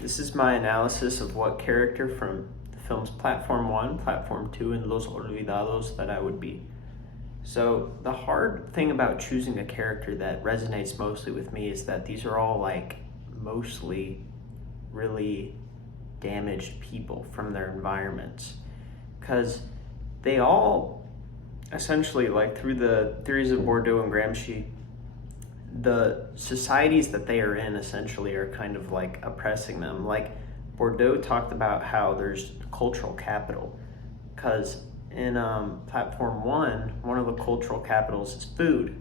This is my analysis of what character from the films Platform 1, Platform 2, and Los Olvidados that I would be. So, the hard thing about choosing a character that resonates mostly with me is that these are all like mostly really damaged people from their environments. Because they all essentially, like through the theories of Bourdieu and Gramsci, the societies that they are in essentially are kind of like oppressing them. Like Bourdieu talked about how there's cultural capital, because in Platform 1, one of the cultural capitals is food,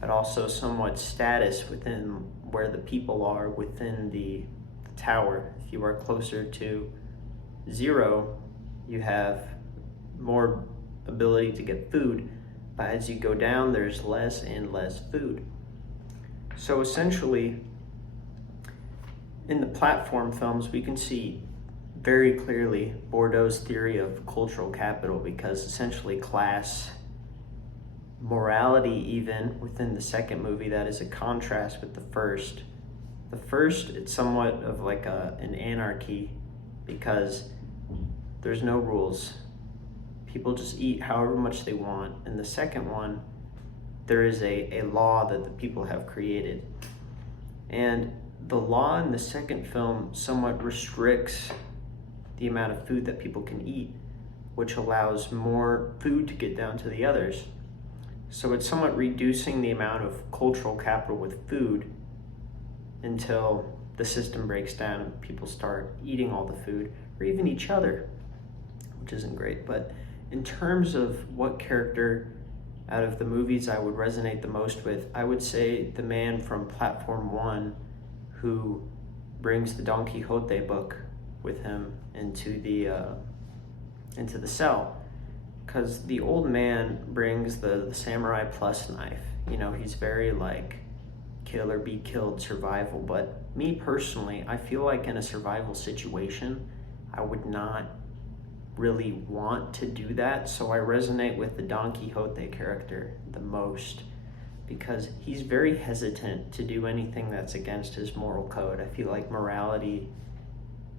but also somewhat status within where the people are within the tower. If you are closer to 0, you have more ability to get food, but as you go down, there's less and less food. So essentially, in the Platform films, we can see very clearly Bourdieu's theory of cultural capital, because essentially class, morality, even within the second movie, that is a contrast with the first. The first, it's somewhat of like an anarchy, because there's no rules. People just eat however much they want. In the second one, there is a law that the people have created. And the law in the second film somewhat restricts the amount of food that people can eat, which allows more food to get down to the others. So it's somewhat reducing the amount of cultural capital with food until the system breaks down and people start eating all the food, or even each other, which isn't great. But in terms of what character out of the movies I would resonate the most with, I would say the man from Platform 1 who brings the Don Quixote book with him into the cell. Because the old man brings the samurai plus knife. You know, he's very like kill or be killed survival. But me personally, I feel like in a survival situation, I would not really want to do that. So I resonate with the Don Quixote character the most, because he's very hesitant to do anything that's against his moral code. I feel like morality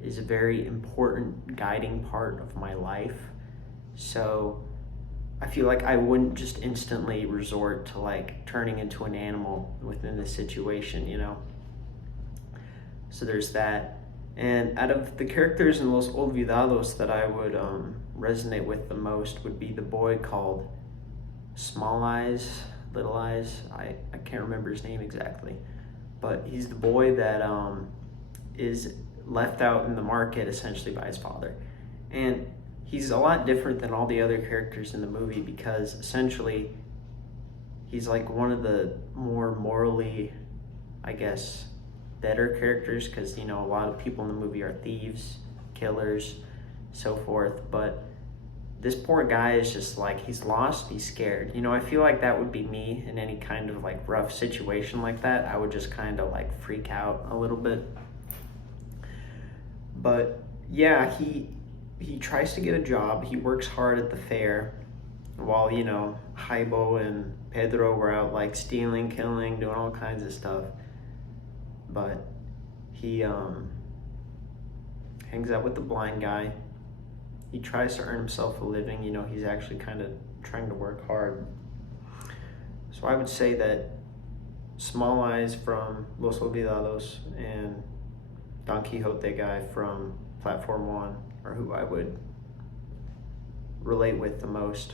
is a very important guiding part of my life. So I feel like I wouldn't just instantly resort to like turning into an animal within the situation, you know? So there's that. And out of the characters in Los Olvidados that I would resonate with the most would be the boy called Small Eyes, Little Eyes. I can't remember his name exactly. But he's the boy that is left out in the market essentially by his father. And he's a lot different than all the other characters in the movie, because essentially he's like one of the more morally, I guess, better characters, because you know a lot of people in the movie are thieves, killers, so forth. But this poor guy is just like, he's lost, he's scared. You know, I feel like that would be me in any kind of like rough situation like that. I would just kind of like freak out a little bit. But yeah, he tries to get a job. He works hard at the fair while, you know, Jaibo and Pedro were out like stealing, killing, doing all kinds of stuff. But he hangs out with the blind guy. He tries to earn himself a living. You know, he's actually kind of trying to work hard. So I would say that Small Eyes from Los Olvidados and Don Quixote guy from Platform 1 are who I would relate with the most.